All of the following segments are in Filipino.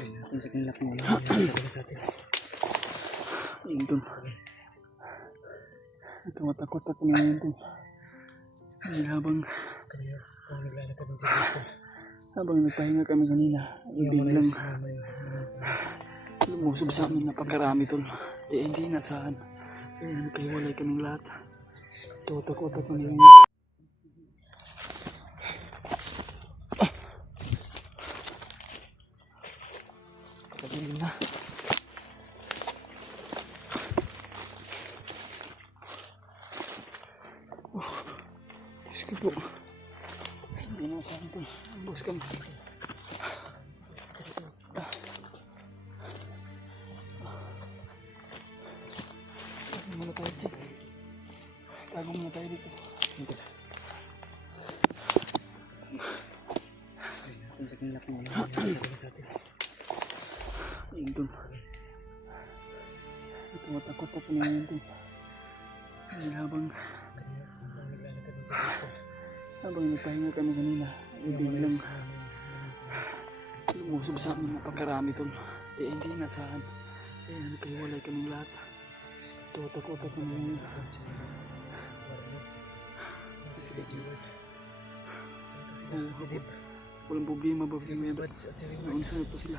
Kung sa kinlap mo, talaga sa atin. Ayun dun. Nagkawatak-watak kami ngayon dun. Dahil habang nagpahinga kami kanina, biglang lumusob sa amin napakarami tol. Eh hindi nasaan. Kaya nagkahiwalay kaming lahat. Tutok-utok kami ngayon. Pagkabilin na. Diyos ko po. Hindi nasaan tol. Ambos kami. Muna tayo dyan. Tago muna tayo dito. Kung sa kinlap mo, talaga sa atin. Ayun dun. Nagkawatak-watak kami ngayon dun. Dahil habang nagpahinga kami kanina, biglang lumusob sa amin napakarami tol. Eh hindi nasaan. Kaya nagkahiwalay kaming lahat. Tutok-utok kami ngayon. Walang problema ba si Kuya Bads? Naunsan pa sila.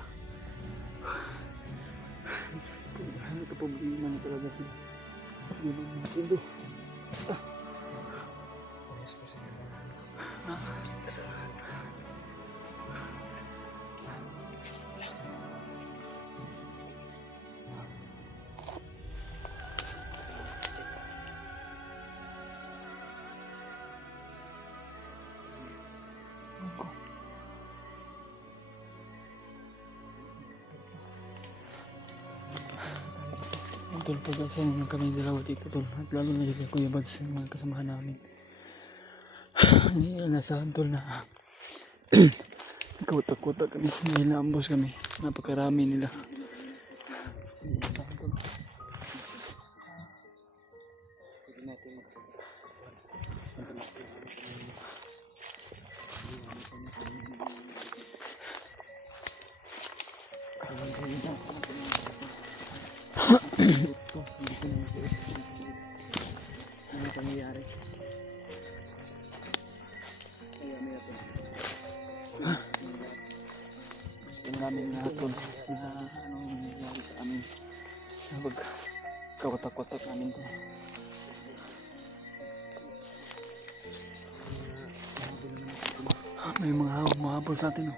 Nagka-problema na talaga sila. Hindi. Tol, pag-asan kami dalawa dito tol, at lalo na sila Kuya Bads, yung mga kasamahan namin. Nasaan tol na nagkawatak-watak kami, nilaambos kami, napakarami nila. Nasaan tol? Pwede natin hindi ko naman siya ano pangyayari kaya may ako gusto namin lahat tol na anong nangyayari sa amin sa pagkawatak-watak namin to. May mga mahabol sa atin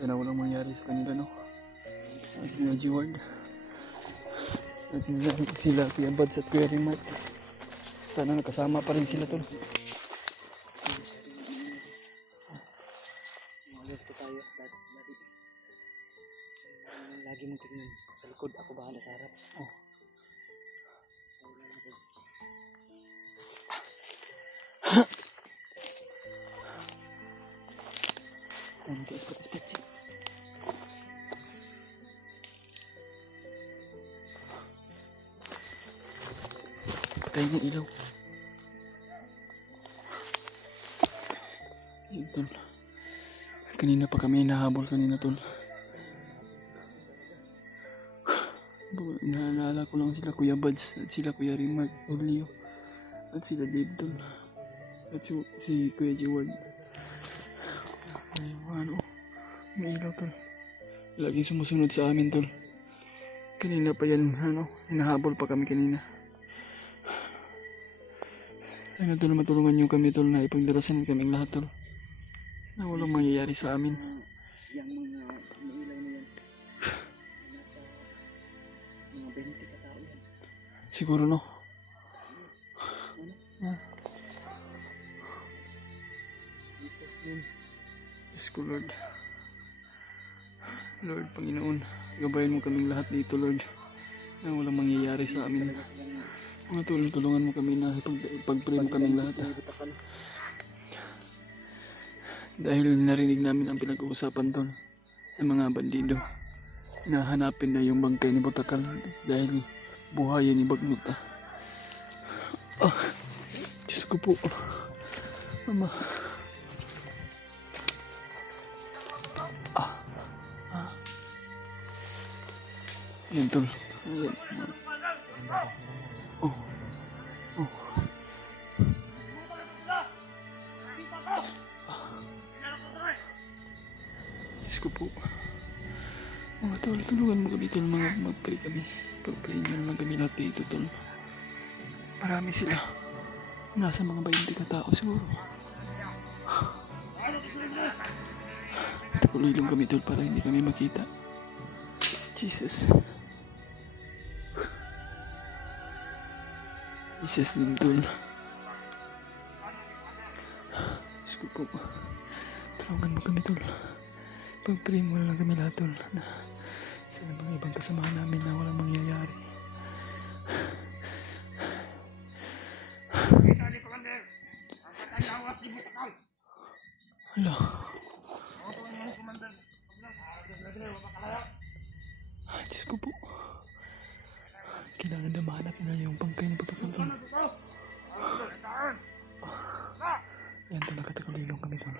Sana walang mangyari sa kanila at na G-Ward at sila Kuya Bads at Kuya Rimart. Sana nakasama pa rin sila tol. Lagi mong tingnan sa likod, ako bahala sa harap. Thank you, Spatch. Patay na ilaw. Yun, tol. Kanina pa kami nahabol kanina tol. Naalala ko lang sila Kuya Bads at sila Kuya Rimart, Julio at sila Dave tol. At si Kuya G-Ward. May ilaw tol. Laging sumusunod sa amin tol. Kanina pa yan, hinahabol pa kami kanina. Sana tol matulungan nyo kami tol na ipagdarasan kaming lahat tol. Na walang mangyayari sa amin. Yang mga ilaw na yan. Mga 20 katao yan. Siguro no. Yes ko Lord. Lord Panginoon, gabayan mo kaming lahat dito Lord na walang mangyayari sa amin. Mga tulungan mo kami na pag-pray mo kaming lahat. Dahil narinig namin ang pinag-uusapan tol sa mga bandido. Hinahanapin na yung bangkay ni Butakal dahil buhayan ni Bagnuta. Diyos ko po. Ama. Yan tol. Ayan. Oh. Oh. Diyos ko po. Mga tol, tulungan mo kami tol, mag-pray kami. Pag-pray nyo lang kami lahat dito tol. Marami sila. Nasa mga 20 ka tao siguro. Tuloy lang kami tol para hindi kami makita. Jesus. Jesus din tol. Diyos ko po. Tulungan mo kami tol. Pag-pray mo lang kami lahat tol. Sa mga ibang kasamahan namin na walang mangyayari. Hala. Ay, Diyos ko po. Kailangan na mahanap na yung bangkay ni Butakal tol. Yan tol, nakatakulilong kami tol.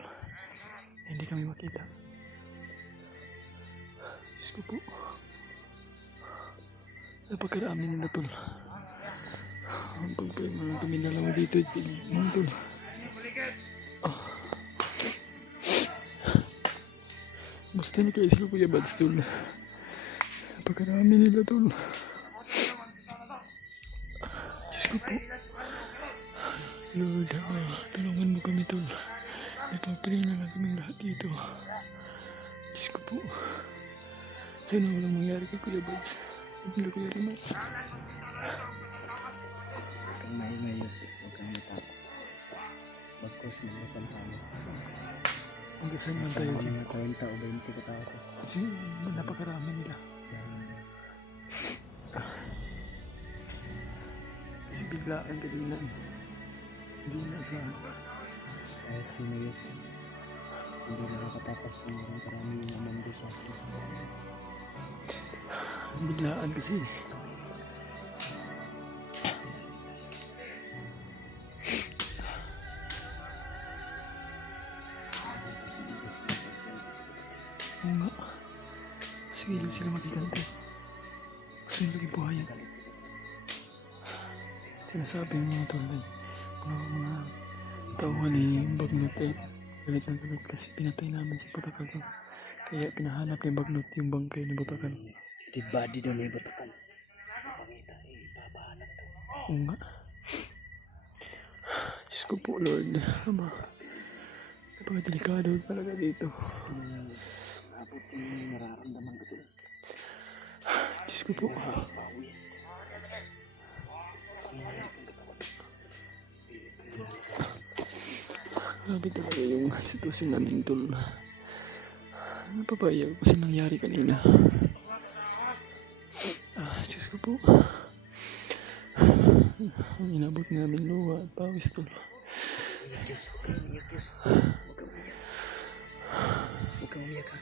Hindi kami makita. Diyos ko po. Napagkarami nila tol. Ang pagpray mo lang kami dalawa dito. Mga tol. Basta ni kayo sila Kuya Bads tol. Napagkarami nila tol. Diyos ko po. Lord, tulungan mo kami tol. Napagpray na lang kami lahat dito. Diyos ko po. Sana walang mangyari kay Kuya Bads. Hindi Kuya Rimar. Huwag kang maingayos. Huwag kang matakot. Bagkos na masan kami. Magdasal man tayo Sama dyan. mga 30 o 20 ka tao ko. Kasi napakarami nila. Kasi biglaan kanina eh. Hindi na sa... Kahit sino yun, hindi nakakatapas kung marang karami yung namando sa akin. Biglaan kasi. Oo nga. Sige lang sila magigante. Gusto nyo lagi buhayan. Sinasabi ng mga tulay. Mga tauhan ni Bagnot ay galit ang galit kasi pinatay namin si Butakal. Kaya pinahanap ni Bagnot yung bangkay ni Butakal. Dead body daw may Butakal. Pangita eh, papahanap to. Oo nga. Diyos ko po Lord. Ama. Napakadelikado talaga dito. Abot yung nararamdaman ko to. Diyos ko po. Pawis. Grabe talaga yung sitwasyon namin tol. Napapayag kasi nangyari kanina. Diyos ko po. Ang inabot namin luha at pawis tol. Diyos, huwag kang umiyak, Diyos. Huwag kang umiyak ha.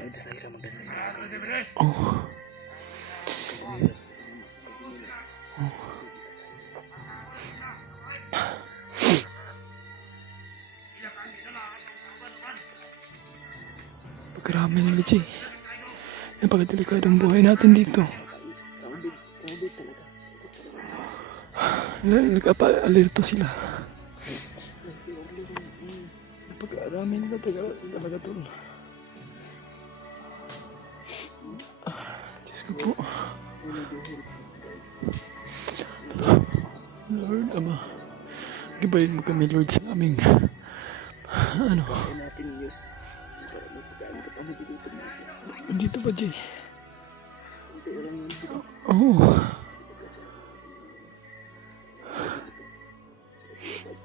Magdasal ka, magdasal ka. Pagkarami nila G. Napakadelikado ang buhay natin dito. Crowded talaga. Nag-alerto sila. Napagkarami nila talaga tol. Diyos ko po. Lord, Ama. Gibayin mo kami Lord sa aming ano. Kaya natin Diyos. Magpagkaan ka pa dito. Dito ba G? Hindi lang yun dito. Oo.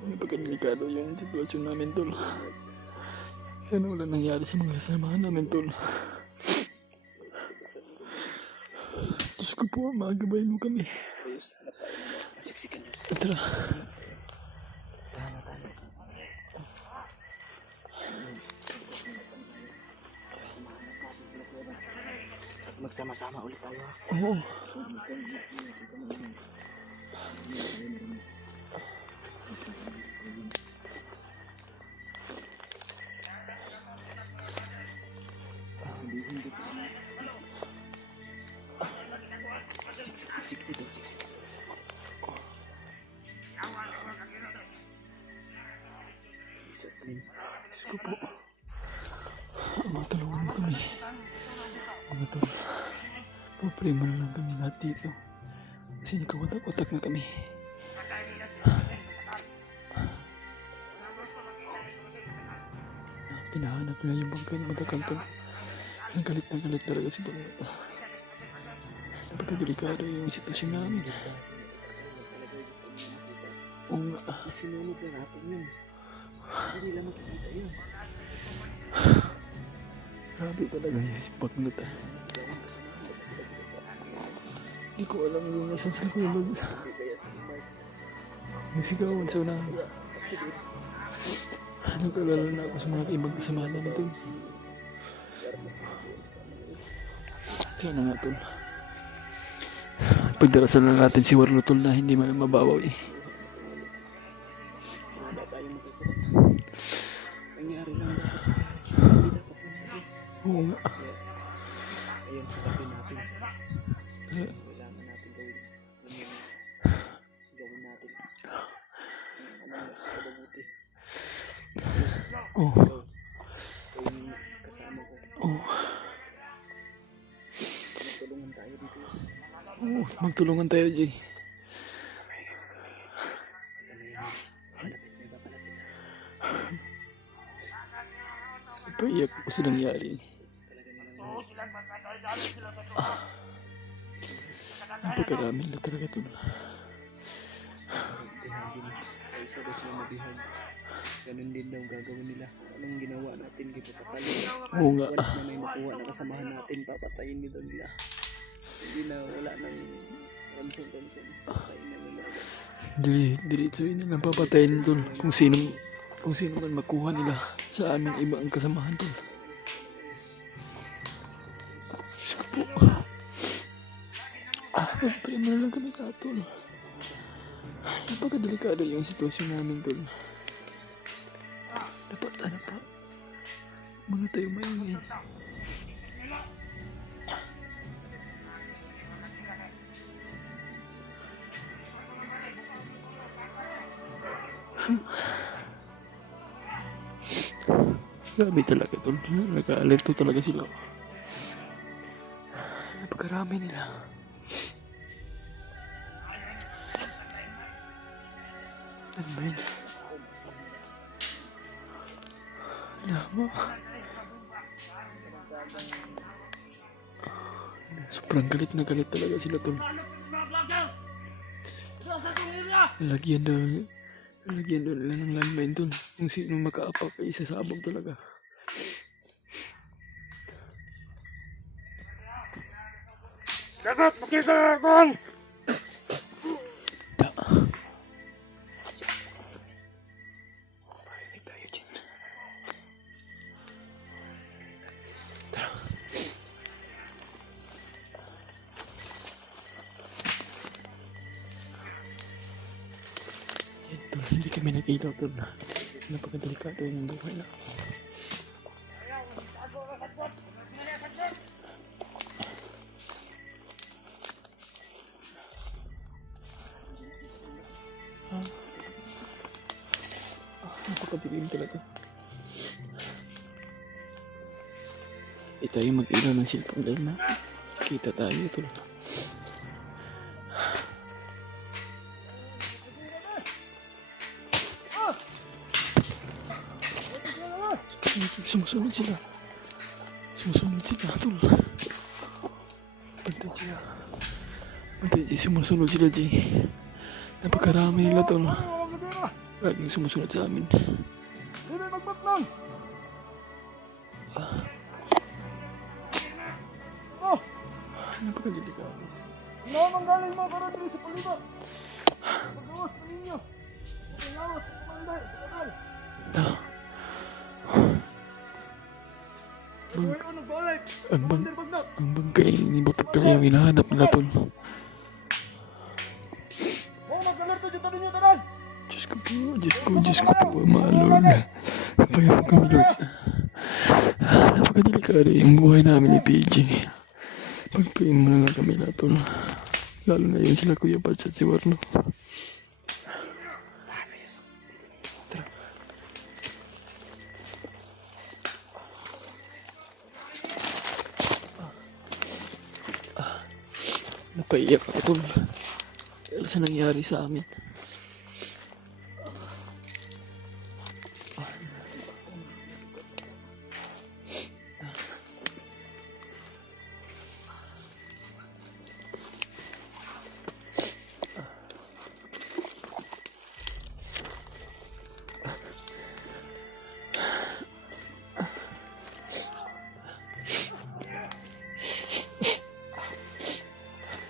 Napakadelikado yung sitwasyon namin tol. Sana wala nangyari sa mga kasamahan namin tol. Diyos ko po, magabayin mo kami. Diyos, hanap tayo. Masiksikan Diyos. Tara. Magsama-sama ulit tayo. Oo. Jesus name. Diyos ko po. Matulungan mo kami. Mga tol. Papray mo na lang kami lahat dito. Kasi nagkawatak-watak na kami. Pinahanap na yung bangkay ng matagal tol. Nagalit na galit talaga si Balata. Napakadelikado yung sitwasyon namin. Oo nga. Sinunod na natin yun. Hindi lang makikita yun. Grabe talaga yung si Balata. Hindi ko alam yung nasa sa kuya Lods. Musigawan sa unahan. Nag-alala na ako sa mga ibang kasama na nito. Sana nga tol. Pagdarasal na natin si Warlo tol na hindi mababaw eh. Wala tayong makikita. Nangyari lang dapat. Hindi dapat nangyari. Oo nga. Ayun, sabihin natin. Kailangan natin gawin. Gawin natin. Ano mas kababuti. Tapos, Oo. ikaw yung kasama ko. Oo. Magtulungan tayo dito. Oo. Magtulungan tayo, Jay. Paiyak ko sa nangyari. Napakaraming na talaga ito. Bihagin. Ay isa daw sila mabihag. Ganun din daw gagawin nila. Anong ginawa natin kay papatayin? Oo nga. Once na may makuha na kasamahan natin, papatayin nito nila. Hindi na wala nang ransom. Patayin na nila. Diretso yun na papatayin tol. Kung sino man makuha nila sa aming ibang kasamahan tol. Diyos ko po. Magpray mo na lang kami ka tol. Napakadelikado yung sitwasyon namin tol. Dapat ano pa. Muna tayo maingay. Grabe talaga tol. Nag-alerto talaga sila. Napakarami nila. Ano ba yun? Lama. Sobrang galit na galit talaga sila tol. Lagyan daw nila ng landmine tol. Kung sino makaapak ay isasabog talaga. Dapat makita natin! Marinig tayo dyan. Tara. Yan tol, hindi kami nakita tol. Napakadelikado yung buhay na. Napakadilim talaga. Hindi tayo mag-ilaw ng cellphone dahil na kita tayo tol. Sumusunod sila tol. Bantay siya, sumusunod sila G. Napakarami nila tol. Laging sumusunod sa amin. Hindi magbatnan! Napakadelikado. Ano ang galing mo para dito sa palima? Paggawas na ninyo! Paggawas sa kumanday! Pagkagal! Gawin ko ng balik! Ang bangkay ni Botok pala yung hinahanap nila tol. Oh, mag-alerto dito ninyo, tanan! Diyos ko po, mga Lord. Pagyan mo kami, Lord. Napakadelikado yung buhay namin ni PJ. Pagpayin mo na lang kami na tol. Lalo na yun sila Kuya Pads at si Warlo. Tara. Napaiyak ako tol. Dahil sa nangyari sa amin.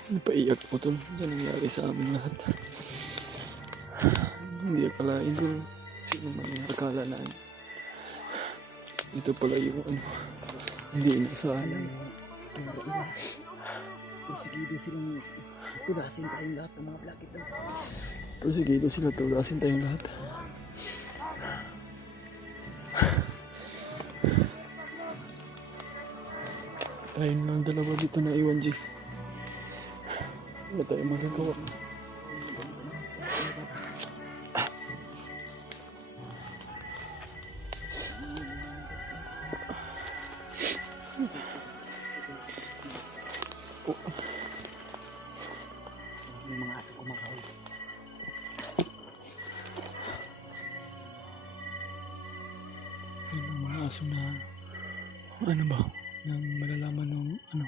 Napaiyak ko tol sa nangyari sa amin lahat. Hindi akalain ko sino man yung akala na ito pala yung hindi inasahan. Sige silang tudasin tayong lahat ng mga plakit na. Prosigido sila, tugasin tayong lahat. Tayo lang dalawa dito na iwan, G. Wala tayong magagawa. May mga aso kumakain. Ayun ang mga aso na ano ba? Nang malalaman ng ano.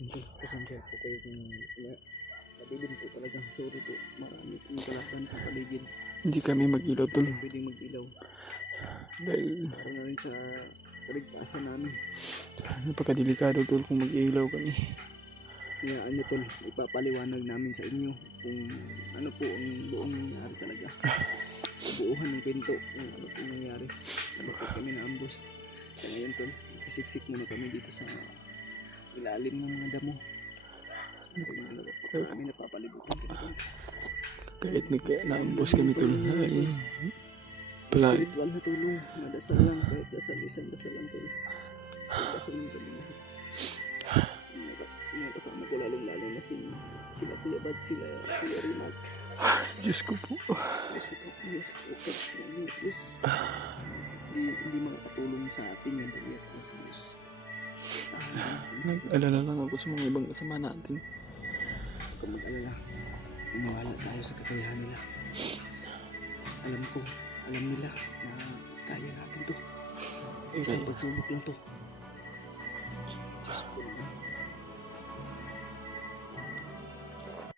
Hindi, pasensya po kayo kung nabilin po talagang sorry po. Marami pong kalaban sa paligid. Hindi kami mag-ilaw tol. Pwedeng mag-ilaw. Dahil Para na rin sa kaligtasan namin. napakadelikado tol kung mag-ilaw kami. Kaya ano tol, ipapaliwanag namin sa inyo kung ano po ang buong nangyari talaga. Buuhan ng kwento kung ano po nangyari. Ano po kami na-ambush. Sa ngayon tol, isiksik muna kami dito sa ilalim ng mga damo. Kami napapalibutan kami tol. Kahit na-ambush kami tol. Ay, pala, Spiritual na tulong, nadasal lang, kahit dasal, isang dasal lang tol. Dasal lang tol. Mga kasama ko lalong-lalo na sila Kuya Bad, sila Kuya Rinat. Diyos ko po. Hindi makakatulong sa atin yung pag-iyak ng Diyos. Nag-alala lang ako sa mga ibang kasama natin. Kung mag-alala, umiwala tayo sa kakayahan nila. Alam ko, alam nila na kaya natin to. Isang pagsubok lang to.